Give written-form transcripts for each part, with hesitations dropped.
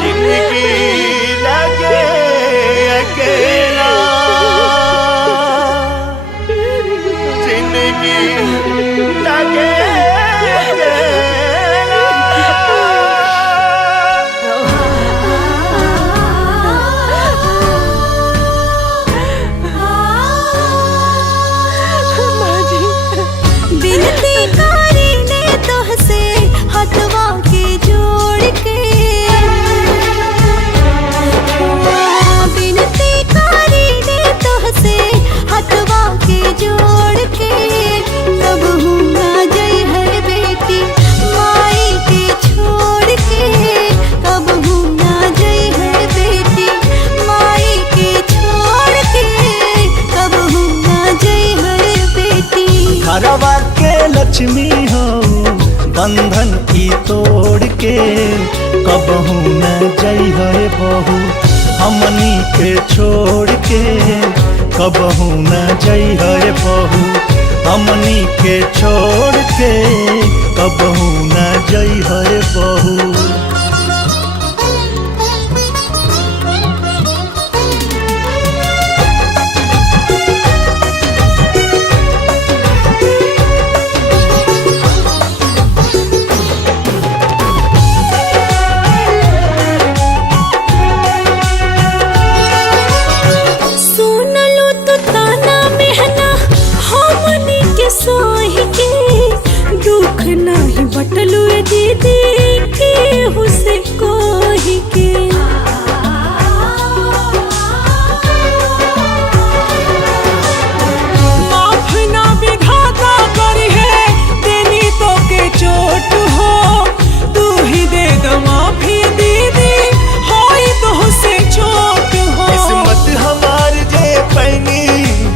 जिंदगी लगे अकेला, जिंदगी लगे घरवा के लक्ष्मी हो बंधन की तोड़ के, कबहू न जई है बहू हमनी के छोड़ के, कबहू न जई है बहू हमनी के छोड़ के, कबहू न जई है बहू। दुख नहीं बटलू दीदी के हुसे कोही के, माफ ना विधाता करी है देनी तो के चोट हो, तू ही दे दो माफी दीदी होई तो हुसे चोट हो। किस्मत हमार जे पैनी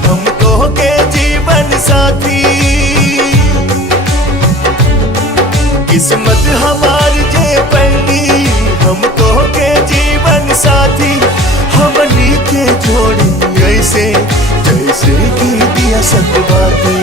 हमको के जीवन साथी, किस्मत हमार जे पैनी हमको के जीवन साथी, हमनी के जोड़ी ऐसे जैसे कि दिया सतबाती।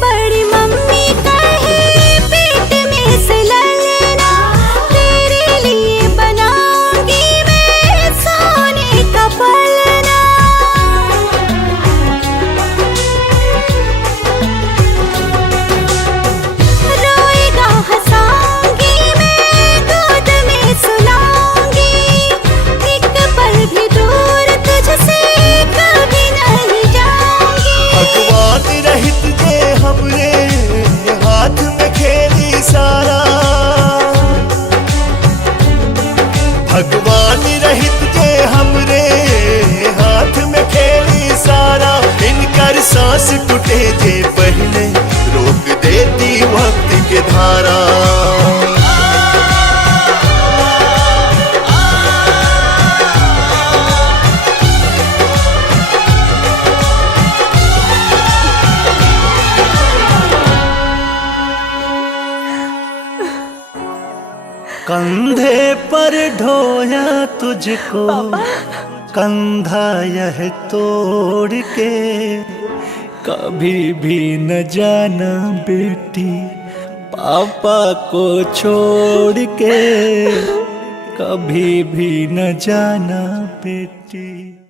बड़ी मम्मी कहे पेट में से ललना, तेरे लिए बनाऊंगी मैं सोने का पलना। रोएगा हंसाऊंगी मैं गोद में सुलाऊंगी, एक पल भी दूर तुझसे कभी नहीं जाऊंगी। भगवान रहित जे हमरे हाथ में खेली सारा, भगवान रहित जे हमरे हाथ में खेली सारा, इनकर सांस टूटे जे पहले रोक देती वक्त के धारा। कंधे पर ढोया तुझको कंधा यह तोड़ के, कभी भी न जाना बेटी पापा को छोड़ के, कभी भी न जाना बेटी।